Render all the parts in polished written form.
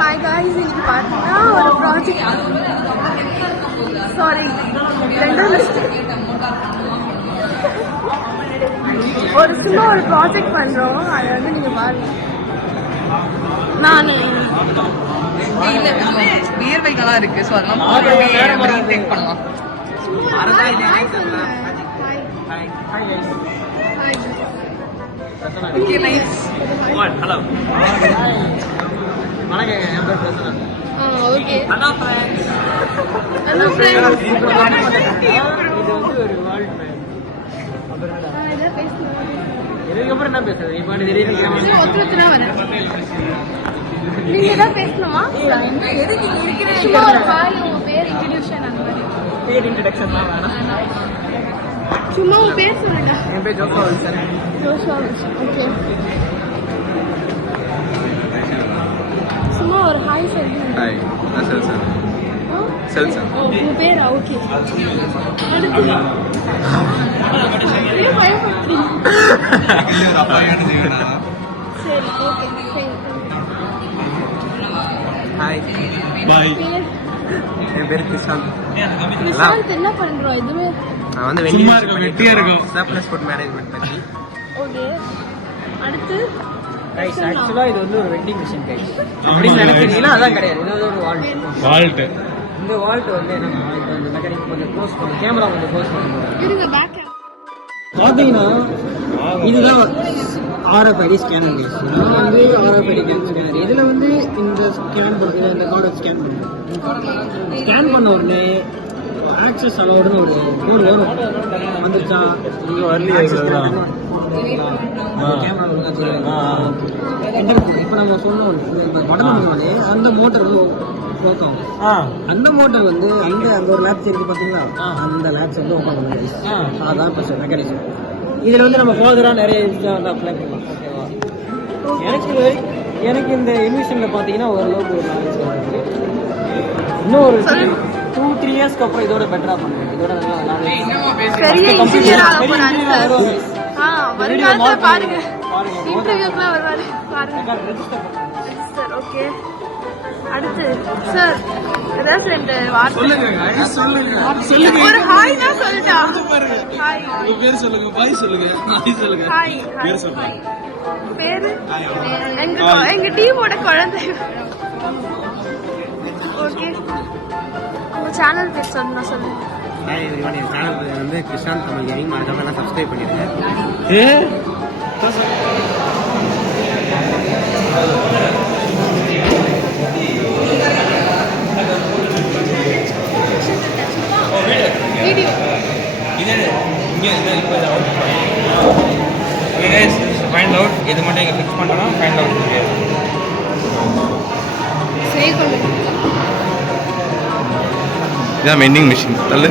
Hi guys, இன்னைக்கு பார்த்தீங்கன்னா ஒரு ப்ராஜெக்ட் ஒரு சும்மா ஒரு ப்ராஜெக்ட் பண்றோம். அதை வந்து நீங்க பாருங்க. நான் வியர்வைகளா இருக்கு. ஸோ அதெல்லாம் டேக் பண்ணலாம். Okay, nice. Hello. வணக்கம், என் பேர் Prasanna. Okay. Hello friends. Hello friends. இது வந்து ஒரு வேர்ல்ட் மேப். இத பேசணும். இதுக்கு அப்புறம் என்ன பேசுறது? இப்போ திடீர்னு ஒருத்தரா வரேன். நீங்க தான் பேசணுமா? எதுக்கு இங்க இருக்கிறீங்க? சும்மா ஒரு ஹாய், உங்க பேர் இன்ட்ரோடக்ஷன் அந்த மாதிரி. பேர் இன்ட்ரோடக்ஷன்லாம் வேணாம். சும்மா உங்க பேர் சொல்லுங்க. என் பேர் Joshua Wilson. Joshua Wilson. Okay. சும்மா ஒரு ஹாய் சொல்லுங்க. ஹாய், நான் செல்சன். செல்சன். உங்க பேரா? ஓகே. அடுத்து ஏன் பயப்படுறீங்க? சரி, ஓகே. ஹாய். பாய். என் பேர் கிருஷ்ணன். கிருஷ்ணன் என்ன பண்றோம்? இதுவே நான் வந்து வெட்டியா இருக்கும். சர்ப்ளஸ் ஃபுட் மேனேஜ்மெண்ட் பத்தி. ஓகே. அடுத்து கைஸ், ஆக்சுவலா இது வந்து ஒரு வெண்டிங் மிஷின் கைஸ். அப்படின்னு நினைக்கிறீங்களா? அதான் கிடையாது. இது ஒரு வால்ட். இந்த வால்ட் வந்து என்னன்னா, இப்போ இந்த மெக்கானிக் கொஞ்சம் க்ளோஸ் பண்ணி கேமரா கொஞ்சம் க்ளோஸ் பண்ணுவோம். இருங்க, பேக் பார்த்தீங்கன்னா இதுதான் RFID ஸ்கேனர் கைஸ். நான் வந்து RFID ஸ்கேனர். இதில் வந்து இந்த ஸ்கேன் பண்ணுறது, இந்த கார்டை ஸ்கேன் பண்ணுறோம். ஸ்கேன் பண்ண உடனே ஆக்சஸ் அலோடுன்னு ஒரு கோடு வரும். வந்துருச்சா? இங்கே வரலையா? கேமரா இப்போ நம்ம சொன்னோம், பட்டன் பண்ணுவாலே அந்த மோட்டர் வந்து ஒர்க் ஆகும். அந்த மோட்டர் வந்து அந்த ஒரு லேப்ஸ் இருக்கு பார்த்தீங்களா, அந்த லேப்ஸ் வந்து ஓப்பன் பண்ணுவோம். அதான் இப்போ மெக்கானிசம். இதில் வந்து நம்ம ஃபர்தராக நிறைய விஷயம் வந்து அப்ளை பண்ணலாம். ஓகேவா? எனக்கு இந்த இன்வெஸ்டிங்கில் பார்த்தீங்கன்னா ஓரளவுக்கு ஒரு நாலேஜ் இருக்குது. இன்னும் ஒரு 2-3 இயர்ஸ்க்கு அப்புறம் இதோட பெட்டராக பண்ணுவேன். இதோட நல்லா பெரிய இன்ஜினியர் ஆக போறாரு சார். வருங்காலத்துல பாருங்க, இன்டர்வியூக்குலாம் வருவாரு பாருங்க. ரெஜிஸ்டர். ஓகே. அடுத்து சார் ஏதாவது ரெண்டு வார்த்தை சொல்லுங்க. ஒரு ஹாய் தான் சொல்லிட்டா. ஹாய். உங்க பேர் சொல்லுங்க. பாய் சொல்லுங்க. ஹாய் சொல்லுங்க. ஹாய். பேர் சொல்லுங்க. பேரு எங்க டீமோட குழந்தை. ஓகே. உங்க சேனல் பேர் சொல்லுங்க. சொல்லுங்க. ஹாய் எவ்ரிவன், என் சேனல் பேர் வந்து கிருஷ்ணன் தமிழ் கேமிங். மறக்காம எல்லாம் சப்ஸ்கிரைப் பண்ணிடுங்க. வீடியோ ஃபைண்ட் அவுட் இது மட்டும் இங்கே ஃபிக்ஸ் பண்ணணும். ஃபைண்ட் அவுட் சேவ் பண்ணுங்க. இதான் வெண்டிங் மிஷின். தள்ளு.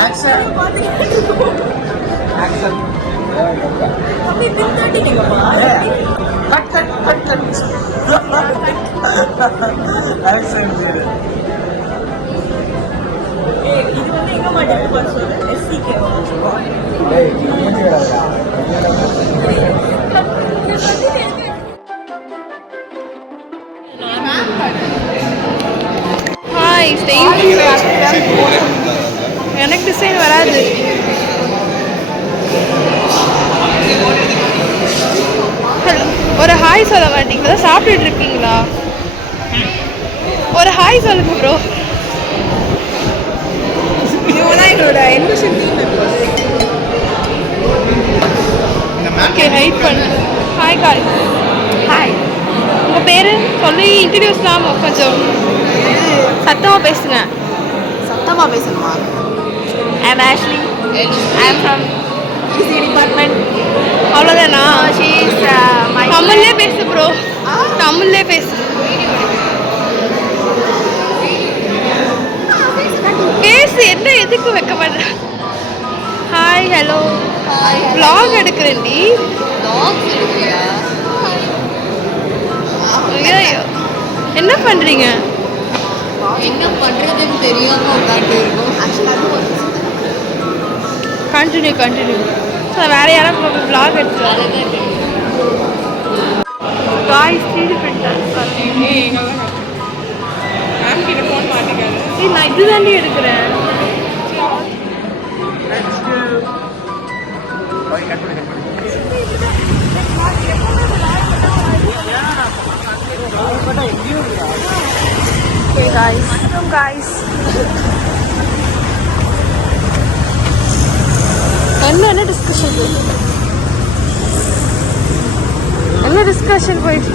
ஹாய் எனக்கு டிசைன் வராது. ஹலோ, ஒரு ஹாய் சொல்ல மாட்டீங்களா? சாப்பிட்டுட்டு இருக்கீங்களா? ஒரு ஹாய் சொல்லுங்க ப்ரோ. என்னோட என்விஷன் டீம் ஓகே, வெயிட் பண்ணு. Hi guy. ஹாய், உங்கள் பேர் சொல்லி இன்ட்ரடியூஸ்லாம் கொஞ்சம் சத்தமாக பேசுங்க. சத்தமா பேசணுமா? I'm Ashley. I'm from EC department. அவ்வளோதானா? தமிழ்லே பேசு ப்ரோ, தமிழ்லே பேசு. பேசு, என்ன எதுக்கு வைக்க மாட்டேன்? Hi, hello. vlog எடுக்கிறேன்டி. ஐயோ, என்ன பண்ணுறீங்க? என்ன பண்றதுன்னு தெரியாம உட்காந்து இருக்கோம். கண்டினியூ. ஸோ வேறு யாரும் vlog எடுத்துருவாங்க. Guys 3D printer. நான் இதுதாண்டி எடுக்கிறேன். Okay guys, என்ன டிஸ்கஷன் போயிட்டு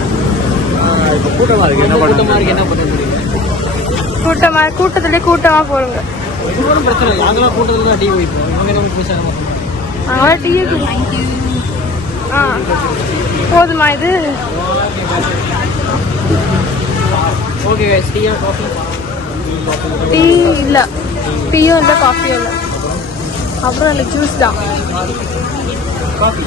கூட்டமா இருக்கு, என்ன பண்ணுறீங்க? கூட்டத்திலே கூட்டமா போடுங்க. ஒன்றும் பிரச்சனை இல்லை, நாங்களாம் கூட்டத்தில் தான் டீ குடிப்போம். இவங்க என்ன பேசுகிறாங்க? நாங்களாம் டீ போதுமா இது? ஓகே guys, டீயா காஃபி? டீ இல்லை, டீயும் இல்லை, காஃபியும் இல்லை. அப்புறம் இல்லை, ஜூஸ் தான். காஃபி